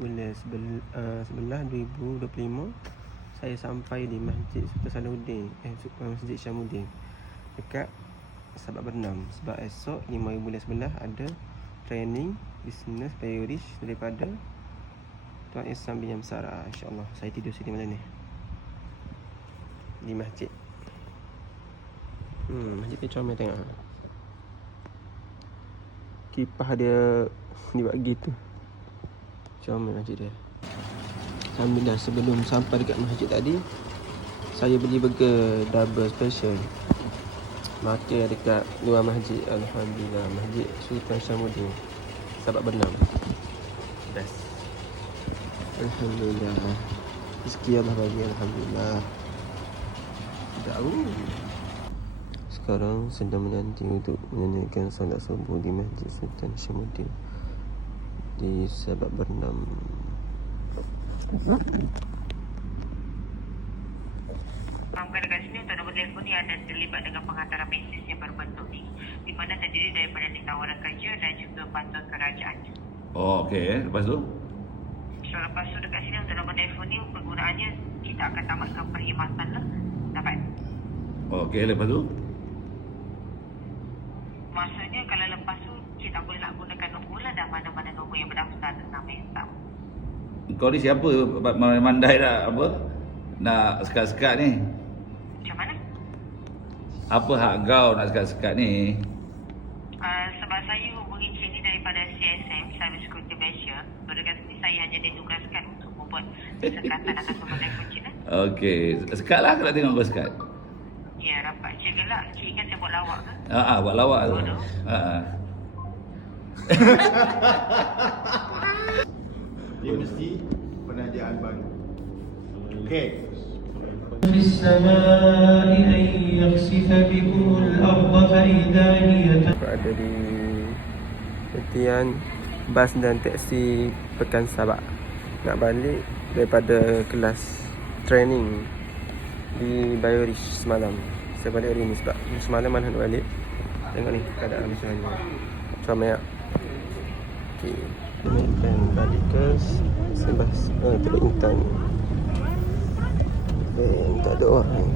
bulan 11 2025 saya sampai di Masjid Sultan Salahuddin, Masjid Syamuddin dekat Sabak Bernam. Sebab esok 5 bulan 11 ada training business Irish daripada Tuan Ihsan bin Yamsara. InsyaAllah saya tidur sini malam ni di masjid. Masjid ni comel tengok. Kipas dia dibuat gitu. Comel masjid dia. Alhamdulillah, sebelum sampai dekat masjid tadi, saya beli burger double special. Makan dekat luar masjid. Alhamdulillah, Masjid Sultan Syamuddin, Sabak Bernam. Best. Alhamdulillah. Rezeki Allah bagi, alhamdulillah. Jauh. Sekarang sedang menanti untuk menunaikan solat subuh di Masjid Sultan Syamuddin di Sabak Bernam. Dekat sini untuk nombor telefon ni ada terlibat dengan pengantaran mesej yang berbentuk ni, di mana terdiri daripada tawaran kerja dan juga bantuan kerajaan. Oh, okey. Lepas tu? So, lepas tu dekat sini untuk nombor telefon ni penggunaannya kita akan tamatkan perkhidmatan lah. Dapat? Okey, lepas tu? Maksudnya kalau lepas tu kita boleh nak gunakan nombor lah, dah mana-mana nombor yang berdaftar atas nama yang sama. Kau ni siapa mandai nak apa? Nak sekat-sekat ni? Macam mana? Apa hak kau nak sekat-sekat ni? Sebab saya hubungi Cik ni daripada CSM, Cyber Security Malaysia. Dekat sini saya hanya ditugaskan untuk membuat sekatan atas nombor telefon Cik lah. Okey, sekat lah, aku nak tengok kau sekat. Ya, rapat. Cik gelak. Cik ingat saya buat lawak ke? Buat lawak tu. Bodoh. Dia mesti penajaan baru. Okey. في السماء أن يخسف بكم الأرض فإذا هي Berada di Petian bas dan teksi Pekan Sabak. Nak balik daripada kelas training di Bayorish semalam. Saya balik hari ni sebab semalam mana nak balik. Tengok ni keadaan macam mana. Comel tak? Okay, kami akan balik ke Sebas Teluk Intan. Tak ada orang.